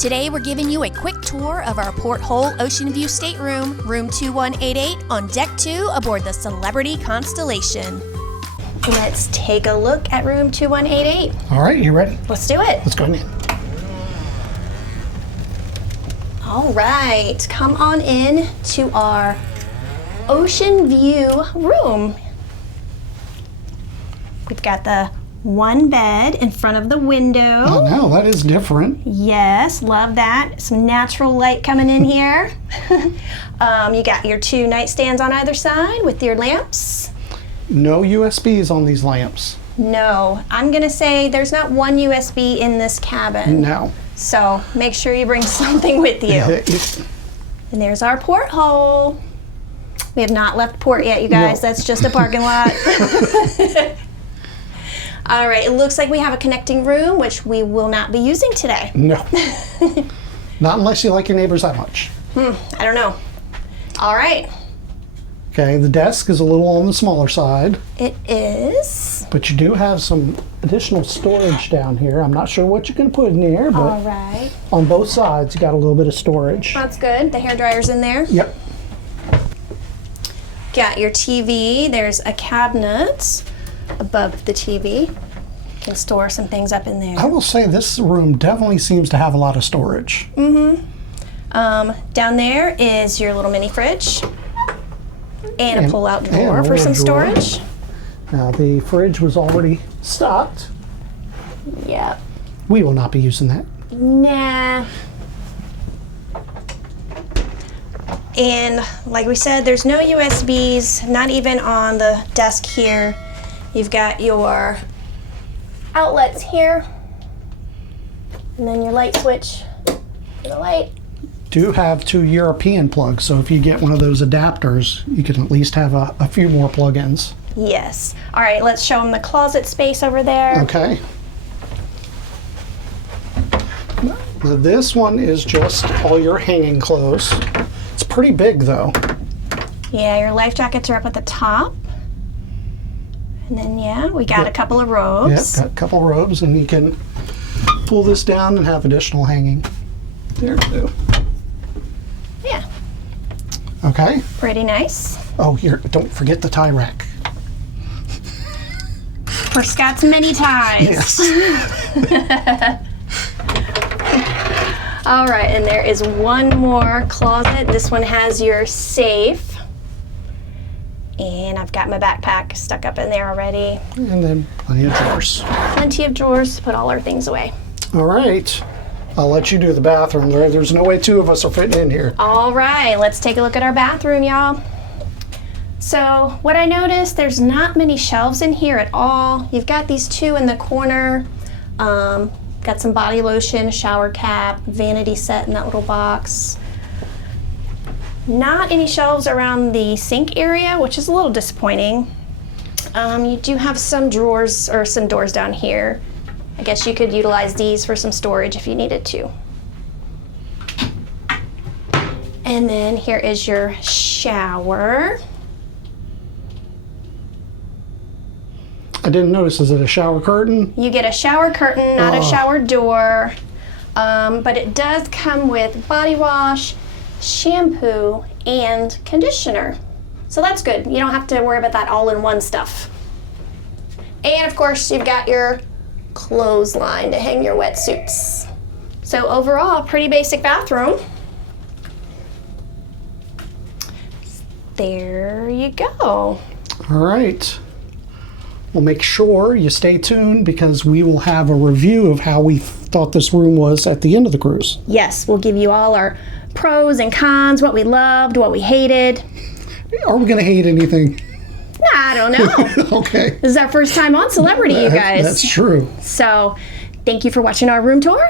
Today we're giving you a quick tour of our porthole Oceanview stateroom, room 2188 on deck 2 aboard the Celebrity Constellation. Let's take a look at room 2188. All right, you ready? Let's do it. Let's go in. All right, come on in to our Oceanview room. We've got the one bed in front of the window. Oh, no, that is different. Yes, love that. Some natural light coming in here. You got your two nightstands on either side with your lamps. No USBs on these lamps. No, I'm gonna say there's not one USB in this cabin. No. So make sure you bring something with you. And there's our porthole. We have not left port yet, you guys. No. That's just a parking lot. All right, it looks like we have a connecting room, which we will not be using today. No. Not unless you like your neighbors that much. I don't know. All right. Okay, the desk is a little on the smaller side. It is. But you do have some additional storage down here. I'm not sure what you're going to put in there, but all right. On both sides, you got a little bit of storage. That's good. The hairdryer's in there. Yep. Got your TV. There's a cabinet above the TV. You can store some things up in there. I will say this room definitely seems to have a lot of storage. Mm-hmm. Down there is your little mini fridge and a pull-out drawer for some storage. Now the fridge was already stocked. Yep. We will not be using that. Nah. And like we said, there's no USBs, not even on the desk here. You've got your outlets here, and then your light switch for the light. Do have two European plugs, so if you get one of those adapters, you can at least have a few more plug-ins. Yes. All right, let's show them the closet space over there. Okay. Now this one is just all your hanging clothes. It's pretty big though. Yeah, your life jackets are up at the top. And then, yeah, we got a couple of robes. Yep, got a couple robes, and you can pull this down and have additional hanging. There too. Yeah. Okay. Pretty nice. Oh, here, don't forget the tie rack. For Scott's many ties. Yes. All right, and there is one more closet. This one has your safe. And I've got my backpack stuck up in there already. And then plenty of drawers. Plenty of drawers to put all our things away. All right. I'll let you do the bathroom. There's no way two of us are fitting in here. All right, let's take a look at our bathroom, y'all. So what I noticed, there's not many shelves in here at all. You've got these two in the corner. Got some body lotion, shower cap, vanity set in that little box. Not any shelves around the sink area, which is a little disappointing. You do have some drawers or some doors down here. I guess you could utilize these for some storage if you needed to. And then here is your shower. I didn't notice, is it a shower curtain? You get a shower curtain, not a shower door. But it does come with body wash, shampoo, and conditioner. So that's good. You don't have to worry about that all-in-one stuff. And of course, you've got your clothesline to hang your wetsuits. So overall, pretty basic bathroom. There you go. All right. Well, make sure you stay tuned because we will have a review of how we thought this room was at the end of the cruise. Yes, we'll give you all our pros and cons, what we loved, what we hated. Are we going to hate anything? I don't know. Okay. This is our first time on Celebrity, you guys. That's true. So, thank you for watching our room tour.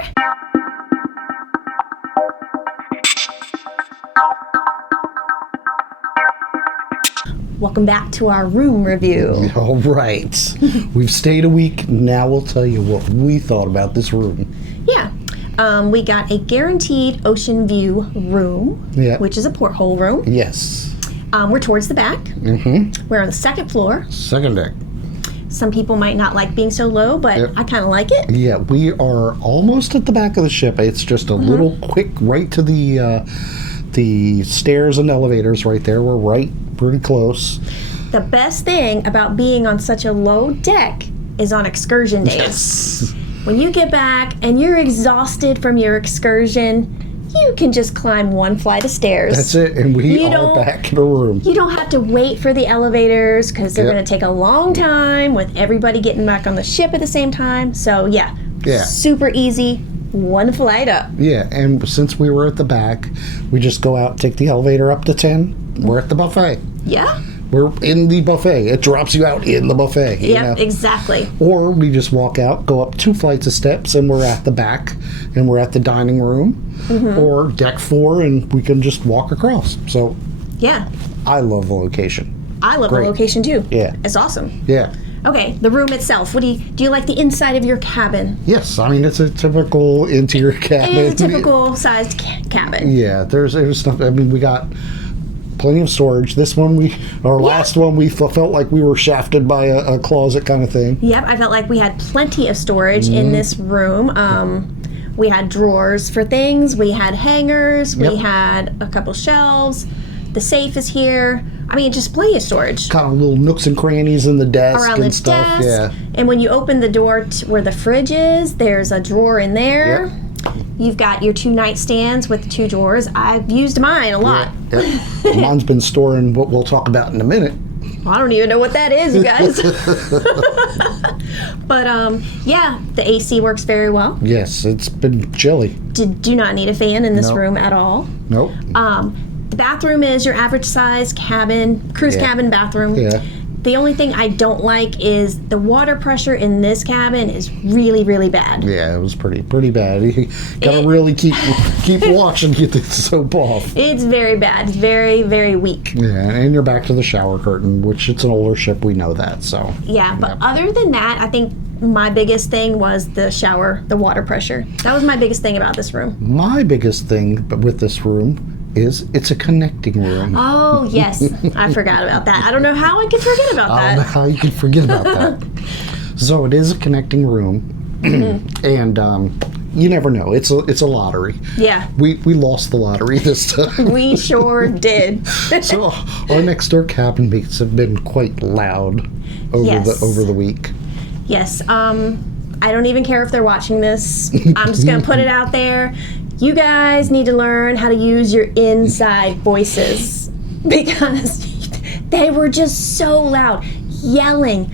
Welcome back to our room review. All right. We've stayed a week. Now we'll tell you what we thought about this room. Yeah. We got a guaranteed Oceanview room, which is a porthole room. Yes. We're towards the back. Mm-hmm. We're on the second floor. Second deck. Some people might not like being so low, but Yep. I kind of like it. Yeah, we are almost at the back of the ship. It's just a little quick right to the stairs and elevators right there. We're right pretty close. The best thing about being on such a low deck is on excursion days. Yes. When you get back and you're exhausted from your excursion, you can just climb one flight of stairs. That's it, and we You are don't- back in the room. You don't have to wait for the elevators because they're Yep. going to take a long time with everybody getting back on the ship at the same time. So, yeah. Super easy. One flight up. Yeah, and since we were at the back, we just go out, take the elevator up to 10. We're at the buffet. Yeah. We're in the buffet. It drops you out in the buffet. you Yep, know? exactly. Or we just walk out, go up 2 flights of steps, and we're at the back, and we're at the dining room, or deck 4, and we can just walk across. So Yeah. I love the location. I love Great. the location too. Yeah. It's awesome. Yeah. Okay, the room itself. What do you like the inside of your cabin? Yes, I mean, it's a typical interior cabin. It's a typical sized cabin. Yeah, there's stuff. I mean, we got plenty of storage. This one, last one, we felt like we were shafted by a closet kind of thing. Yep, I felt like we had plenty of storage in this room. We had drawers for things. We had hangers. Yep. We had a couple shelves. The safe is here. I mean, just plenty of storage. Kind of little nooks and crannies in the desk Around and the stuff. desk. Yeah. And when you open the door to where the fridge is, there's a drawer in there. Yep. You've got your 2 nightstands with 2 drawers. I've used mine a lot. Yep. Mine's been storing what we'll talk about in a minute. I don't even know what that is, you guys. But yeah, the AC works very well. Yes, it's been chilly. Do not need a fan in this No. room at all. Nope. The bathroom is your average size cabin, cruise Yeah. cabin bathroom. Yeah. The only thing I don't like is the water pressure in this cabin is really, really bad. Yeah, it was pretty bad. You gotta It- really keep watching, get the soap off. It's very bad. It's very, very weak. Yeah, and you're back to the shower curtain, which it's an older ship. We know that. So. Yeah, but other than that, I think my biggest thing was the shower, the water pressure. That was my biggest thing about this room. My biggest thing with this room is it's a connecting room. Oh, yes. I forgot about that. I don't know how I could forget about I don't know that. how you can forget about that. So it is a connecting room, and you never know. It's a lottery. Yeah, We lost the lottery this time. we sure did. So our next door cabin mates have been quite loud Yes. over the week. Yes, I don't even care if they're watching this. I'm just going to put it out there. You guys need to learn how to use your inside voices because they were just so loud, yelling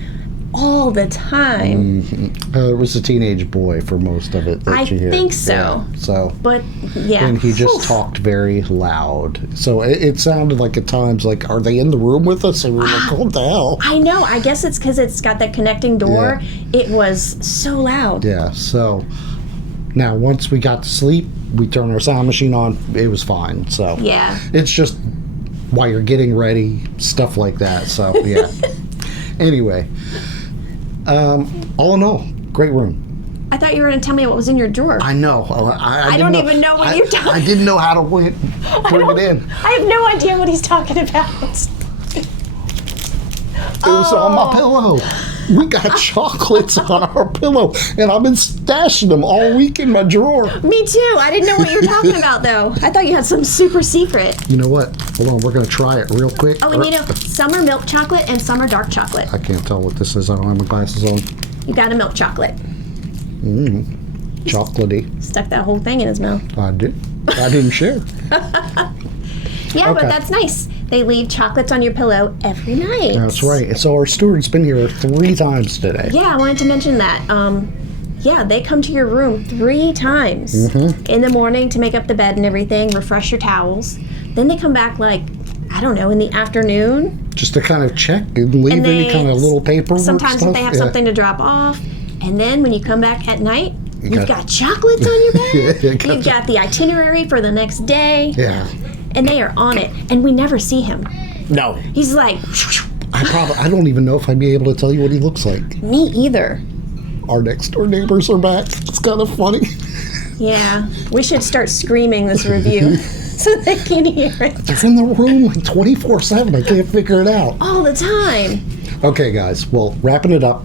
all the time. It was a teenage boy for most of it. That I you hear. think so. Yeah, so. But yeah. And he just Oof. talked very loud. So it sounded like at times like, are they in the room with us? And we were like, what the hell? I know. I guess it's because it's got that connecting door. It was so loud. Yeah, so now once we got to sleep, we turned our sound machine on. It was fine. So Yeah. it's just while you're getting ready, stuff like that. So yeah. Anyway, all in all, great room. I thought you were going to tell me what was in your drawer. I know. I don't didn't even know what you're talking- I didn't know how to bring it in. I have no idea what he's talking about. It was on my pillow. We got chocolates on our pillow, and I've been stashing them all week in my drawer. Me too. I didn't know what you were talking about, though. I thought you had some super secret. You know what? Hold on, we're gonna try it real quick. Oh, and you know, some are milk chocolate and some are dark chocolate. I can't tell what this is. I don't have my glasses on. You got a milk chocolate. Chocolatey. Stuck that whole thing in his mouth. I did. I didn't share. Yeah, but Okay. that's nice. They leave chocolates on your pillow every night. That's right. So our steward's been here 3 times today. Yeah, I wanted to mention that. Yeah, they come to your room 3 times in the morning to make up the bed and everything, refresh your towels. Then they come back like, I don't know, in the afternoon. Just to kind of check and leave And any they- kind of little paperwork Sometimes stuff. if they have something to drop off. And then when you come back at night, you've got- got chocolates on your bed. Yeah, you got You've got the itinerary for the next day. Yeah. And they are on it. And we never see him. No. He's like, I don't even know if I'd be able to tell you what he looks like. me either. Our next door neighbors are back. It's kind of funny. Yeah, we should start screaming this review so they can hear it They're in the room like 24/7. I can't figure it out. all the time. Okay, guys. Well, wrapping it up.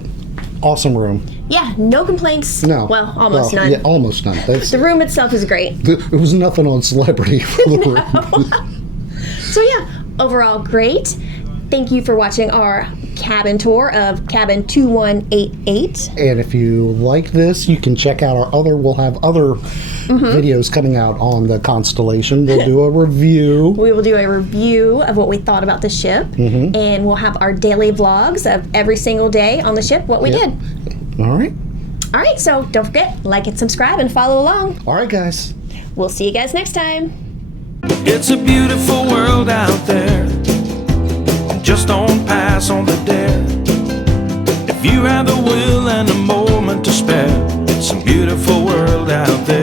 Awesome room. Yeah, no complaints. No. Well, almost none. Yeah, almost none. The room itself is great. It was nothing on Celebrity for the room. So yeah, overall great. Thank you for watching our cabin tour of cabin 2188. And if you like this, you can check out our other. We'll have other videos coming out on the Constellation. We'll do a review. We will do a review of what we thought about the ship, and we'll have our daily vlogs of every single day on the ship, what we did. All right. All right, so don't forget, like and subscribe and follow along. All right, guys. We'll see you guys next time. It's a beautiful world out there. Just don't pass on the dare. If you have the will and a moment to spare, it's a beautiful world out there.